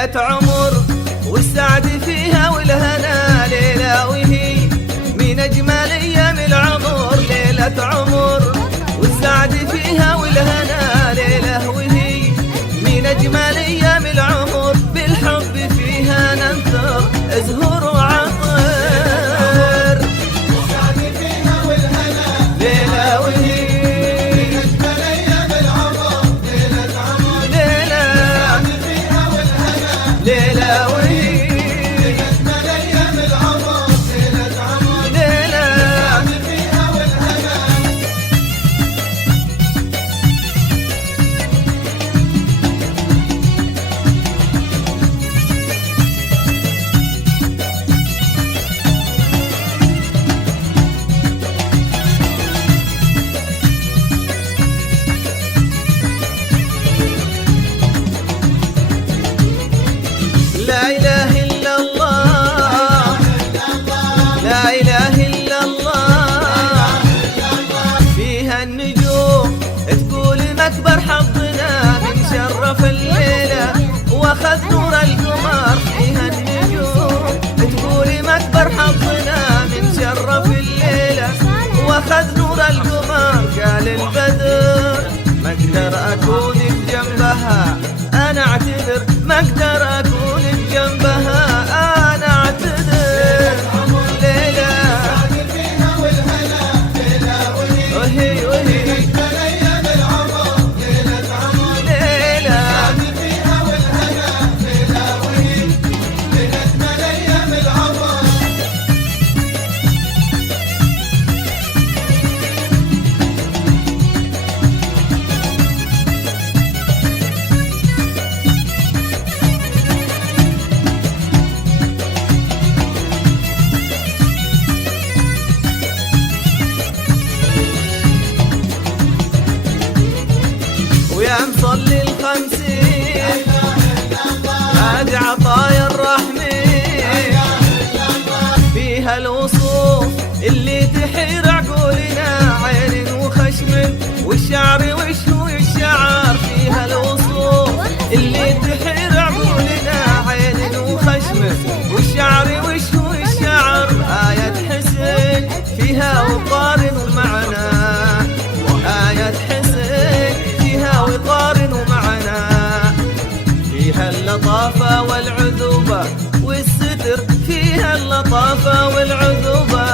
ليلة عمر والسعد فيها والهنا، ليلة وهي من أجمل أيام العمر. ليلة عمر والسعد فيها والهنا، ليلة وهي من أجمل أيام العمر. بالحب فيها ننثر زهور وعطر، والسعد فيها والهنا، ليلة وهي من أجمل أيام العمر. ليلة عمر، ليلة والسعد فيها والهنا، ليلة وهي من أجمل أيام العمر. ليلة عمر، ليلة والسعد فيها والهنا. لا إله إلا الله، لا إله إلا الله. فيها النجوم تقول مكبر حظنا من شرف الليلة واخذ نور القمر. فيها النجوم تقول مكبر حظنا من شرف الليلة واخذ نور القمر. قال البدر ما اقدر اكون بجنبها، انا اعتذر ما اقدر اكون بجنبها، انا اعتذر. ليلى والسعد فيها والهنا، ليلة وهي وهي من أجمل أيام العمر. ليلة عمر، ليلى والسعد فيها والهنا، ليلة وهي من أجمل أيام العمر. ويا مصلي الخمسين هذه عطايا الرحمن، فيها الوصوف اللي تحير عقولنا، عين وخشم والشعر وشهو الشعر. فيها الوصوف اللي تحير عقولنا، عين وخشم والشعر وشهو الشعر. آية حسن فيها وقار ومعنى، آية حسن فيها وقار ومعنى. فيها اللطافة والعذوبة والستر، فيها اللطافة والعذوبة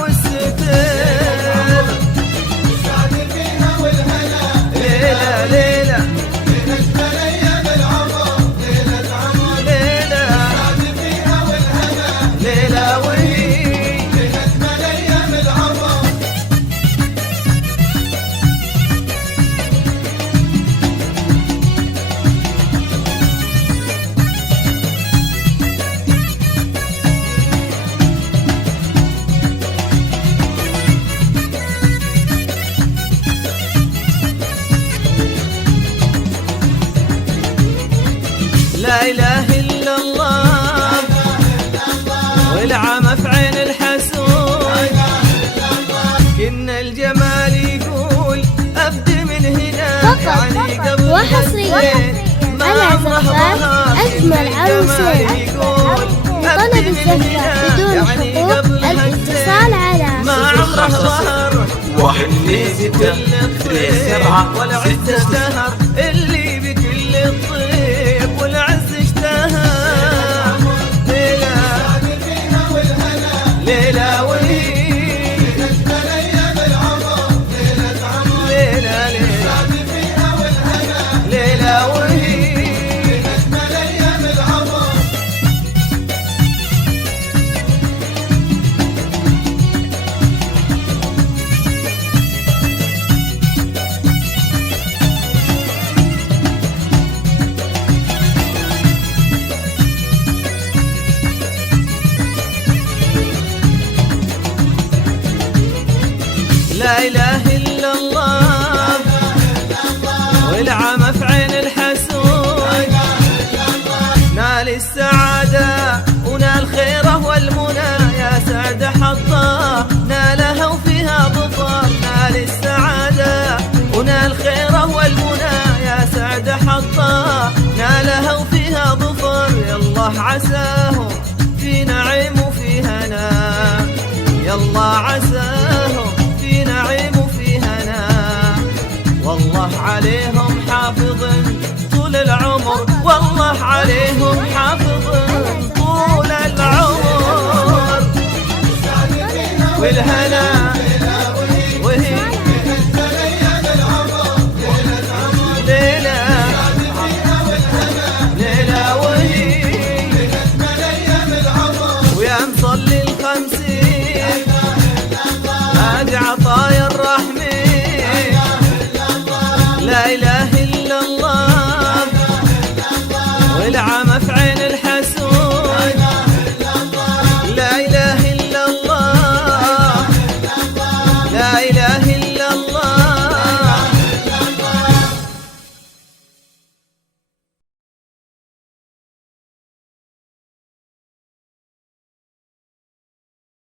والستر. والسعد فيها والهنا، ليلة ليلة من أجمل أيام العمر. ليلة عمر، ليلة والسعد فيها والهنا، ليلة وهي من أجمل أيام العمر. لا إله إلا الله، والعمى في عين الحسود. كنا الجمال يقول أبدي من هنا، يعني فقط قبل وحصريا هالزين ما على عمره زفاف ظهر. أجمل عروسين. طلب الزفاف بدون حقوق الاتصال على ما عمره ظهر. اللي بكل الطيب والعز اشتهر، اللي بكل الطيب والعز اشتهر. ليلى والسعد فيها والهنا، ليلى وهي من أجمل أيام العمر. ليلة عمر، ليلى ليلى والسعد فيها والهنا، ليلى وهي من أجمل أيام العمر. لا إله إلا الله، والعمى في عين الحسود. نال السعادة ونال خيره والمنى، يا سعد حظه نالها وفيها ظفر. نال السعادة ونال خيره والمنى، يا سعد حظه نالها وفيها ظفر. والله عساهم في نعيم وفي هنا، يلا عساهم في نعيم وفي هنا، والله عليهم حافظ طول العمر، والله عليهم حافظ طول العمر والهنا.